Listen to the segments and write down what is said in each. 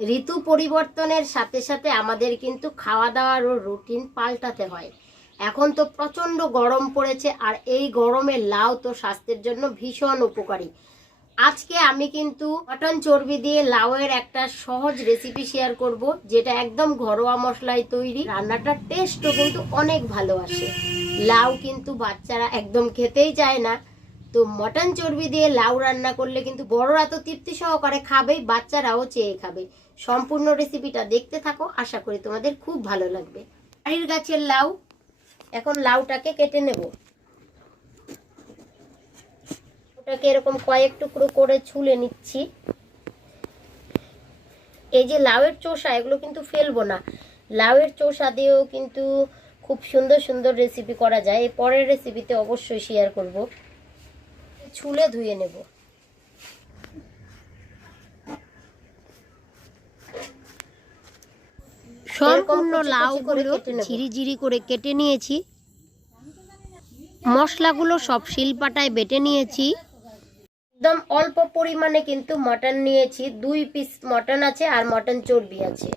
ঋতু পরিবর্তনের সাথে সাথে আমাদের কিন্তু খাওয়া দাওয়ারও রুটিন পাল্টাতে হয়। এখন তো প্রচণ্ড গরম পড়েছে আর এই গরমে লাউ তো স্বাস্থ্যের জন্য ভীষণ উপকারী। আজকে আমি কিন্তু মটন চর্বি দিয়ে লাউয়ের একটা সহজ রেসিপি শেয়ার করব, যেটা একদম ঘরোয়া মশলায় তৈরি। রান্নাটার টেস্টও কিন্তু অনেক ভালো আসে। লাউ কিন্তু বাচ্চারা একদম খেতেই চায় না। তো মটন চর্বি দিয়ে লাউ রান্না করলে কিন্তু বড়রা তো তৃপ্তি সহকারে খাবেই বাচ্চারাও চেয়ে খাবে। সম্পূর্ণ রেসিপিটা দেখতে থাকো, আশা করি তোমাদের খুব ভালো লাগবে। বাড়ির গাছের লাউ, এখন লাউটাকে কেটে নেব। ওটাকে এরকম কয়েক টুকরো করে ছুলে নিচ্ছি। এই যে লাউয়ের চোষা, এগুলো কিন্তু ফেলব না। লাউয়ের চোষা দিয়েও কিন্তু খুব সুন্দর সুন্দর রেসিপি করা যায়। পরের রেসিপিতে অবশ্যই শেয়ার করব। ছুলে ধুয়ে নেব। সম্পূর্ণ লাউগুলো ঝিরিঝিরি করে কেটে নিয়েছি। মশলাগুলো সব শিলপাটায় বেটে নিয়েছি। একদম অল্প পরিমাণে কিন্তু মটন নিয়েছি। দুই পিস মটন আছে আর মটন চর্বি আছে।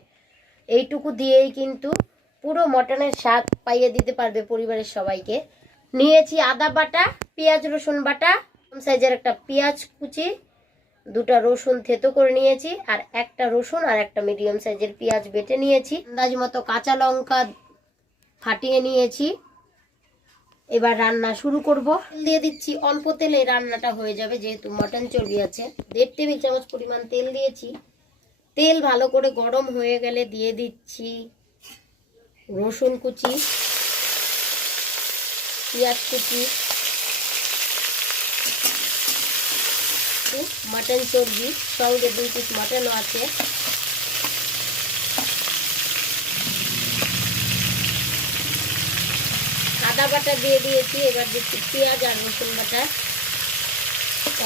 এইটুকু দিয়েই কিন্তু পুরো মটনের স্বাদ পাইয়ে দিতে পারবে পরিবারের সবাইকে। নিয়েছি আদা বাটা পেঁয়াজ রসুন বাটা সাইজের একটা পেঁয়াজ কুচি, দুটা রসুন থেতো করে নিয়েছি, আর একটা রসুন আর একটা মিডিয়াম সাইজের পেঁয়াজ বেটে নিয়েছি। আন্দাজ মতো কাঁচা লঙ্কা ফাটিয়ে নিয়েছি। এবার রান্না শুরু করব। দিয়ে দিচ্ছি, অল্প তেলে রান্নাটা হয়ে যাবে, যেহেতু মটন চর্বি আছে। দেড় টেবিল চামচ পরিমাণ তেল দিয়েছি। তেল ভালো করে গরম হয়ে গেলে দিয়ে দিচ্ছি রসুন কুচি, পেঁয়াজ কুচি মটন চর্বি, সঙ্গে দুই পিস মটনও আছে। আদা বাটা দিয়ে দিয়েছি, এবার দিচ্ছি পেঁয়াজ আর রসুন বাটা।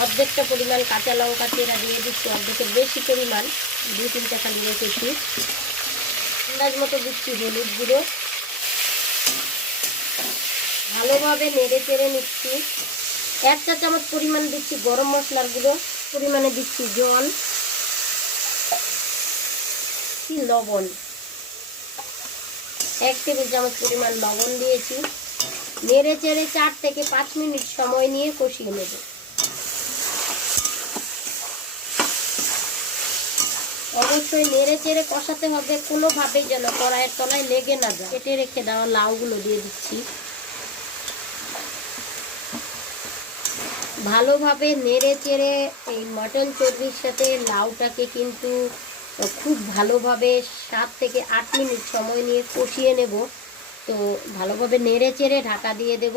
অর্ধেকটা পরিমাণ কাঁচা লঙ্কা চেরা দিয়ে দিচ্ছি, অর্ধেকের বেশি পরিমাণ, দুই তিনটা খালি রেখেছি। আন্দাজ মতো দিচ্ছি হলুদ গুঁড়ো। ভালোভাবে নেড়ে চেড়ে নিচ্ছি। এক চা চামচ পরিমাণ দিচ্ছি গরম মশলার গুঁড়ো, পরিমাণে দিচ্ছি জল লবণ। এক টেবিল চামচ পরিমাণ লবণ দিয়েছি। নেড়ে চেড়ে চার থেকে পাঁচ মিনিট সময় নিয়ে কষিয়ে নেব। অবশ্যই নেড়ে চেড়ে কষাতে হবে, কোনোভাবেই যেন কড়াইয়ের তলায় লেগে না যায়। কেটে রেখে দেওয়া লাউগুলো দিয়ে দিচ্ছি। ভালোভাবে নেড়ে চেড়ে এই মটন চর্বির সাথে লাউটাকে কিন্তু খুব ভালোভাবে সাত থেকে আট মিনিট সময় নিয়ে কষিয়ে নেব। তো ভালোভাবে নেড়ে চেড়ে ঢাকা দিয়ে দেব।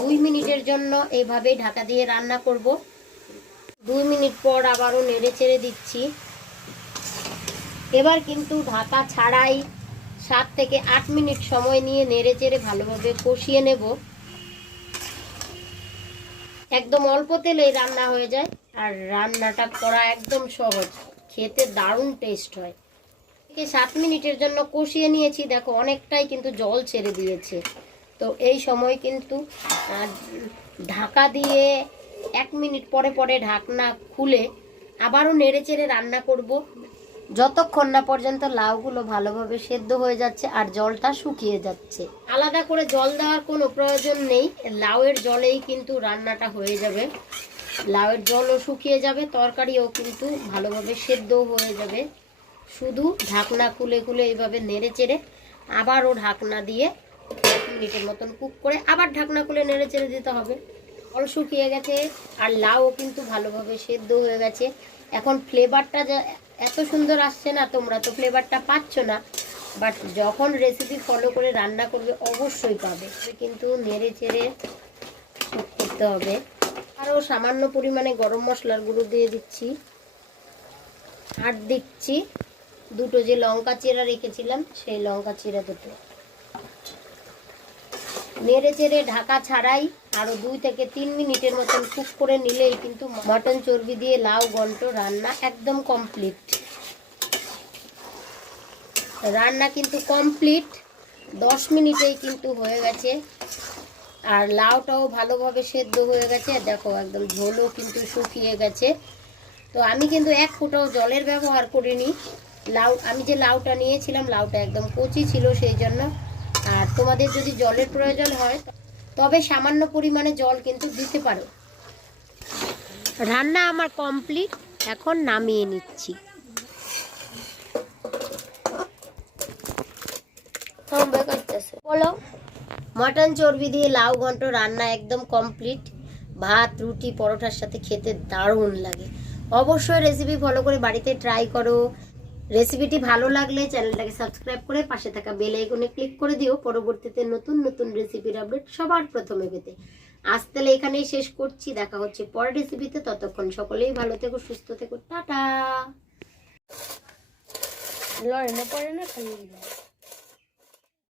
দুই মিনিটের জন্য এইভাবেই ঢাকা দিয়ে রান্না করব। দুই মিনিট পর আবারও নেড়ে চেড়ে দিচ্ছি। এবার কিন্তু ঢাকা ছাড়াই সাত থেকে আট মিনিট সময় নিয়ে নেড়ে চেড়ে ভালোভাবে কষিয়ে নেব। একদম অল্প তেলেই রান্না হয়ে যায়। আর রান্নাটা করা একদম সহজ। খেতে দারুণ টেস্ট হয়। থেকে সাত মিনিটের জন্য কষিয়ে নিয়েছি। দেখো, অনেকটাই কিন্তু জল ছেড়ে দিয়েছে। তো এই সময় কিন্তু ঢাকা দিয়ে এক মিনিট পরে পরে ঢাকনা খুলে আবারও নেড়ে চেড়ে রান্না করব। যতক্ষণ না পর্যন্ত লাউগুলো ভালোভাবে সেদ্ধ হয়ে যাচ্ছে আর জলটা শুকিয়ে যাচ্ছে। আলাদা করে জল দেওয়ার কোনো প্রয়োজন নেই। লাউয়ের জলেই কিন্তু রান্নাটা হয়ে যাবে। লাউয়ের জলও শুকিয়ে যাবে, তরকারিও কিন্তু ভালোভাবে সেদ্ধও হয়ে যাবে। শুধু ঢাকনা খুলে খুলে এইভাবে নেড়ে চেড়ে আবারও ঢাকনা দিয়ে এক মিনিটের মতন কুক করে আবার ঢাকনা খুলে নেড়ে চেড়ে দিতে হবে। জল শুকিয়ে গেছে আর লাউও কিন্তু ভালোভাবে সেদ্ধ হয়ে গেছে। এখন ফ্লেভারটা যা এত সুন্দর আসছে না, তোমরা তো ফ্লেভারটা পাচ্ছ না। বাট যখন রেসিপি ফলো করে রান্না করবে, অবশ্যই পাবে। কিন্তু নেড়ে চেড়ে করতে হবে। আরও সামান্য পরিমাণে গরম মশলার গুঁড়ো দিয়ে দিচ্ছি। আর দিচ্ছি দুটো যে লঙ্কা চিরা রেখেছিলাম, সেই লঙ্কা চিরা দুটো। নেড়ে চেড়ে ঢাকা ছাড়াই আরও দুই থেকে তিন মিনিটের মতন কুক করে নিলেই কিন্তু মটন চর্বি দিয়ে লাউ গন্ট রান্না একদম কমপ্লিট। রান্না কিন্তু কমপ্লিট, দশ মিনিটেই কিন্তু হয়ে গেছে। আর লাউটাও ভালোভাবে সেদ্ধ হয়ে গেছে, দেখো একদম ঝোলও কিন্তু শুকিয়ে গেছে। তো আমি কিন্তু এক ফুটাও জলের ব্যবহার করিনি। লাউ, আমি যে লাউটা নিয়েছিলাম, লাউটা একদম কচি ছিল সেই জন্য। আর তোমাদের যদি জলের প্রয়োজন হয় তবে সামান্য পরিমাণে জল কিন্তু দিতে পারো। রান্না আমার কমপ্লিট এখন নামিয়ে নিচ্ছি। বলো মটন চর্বি দিয়ে লাউ ঘন্ট রান্না একদম কমপ্লিট। ভাত রুটি পরোটার সাথে খেতে দারুণ লাগে। অবশ্যই রেসিপি ফলো করে বাড়িতে ট্রাই করো। রেসিপিটি ভালো লাগলে চ্যানেলটাকে সাবস্ক্রাইব করে পাশে থাকা বেল আইকনে ক্লিক করে দিও। পরবর্তীতে নতুন নতুন রেসিপির আপডেট সবার প্রথমে পেতে। আজ তাহলে এখানেই শেষ করছি। দেখা হচ্ছে পরের রেসিপিতে। ততক্ষণ সকলেই ভালো থেকো, সুস্থ থেকো। টাটা। লড়ে না, পড়ে না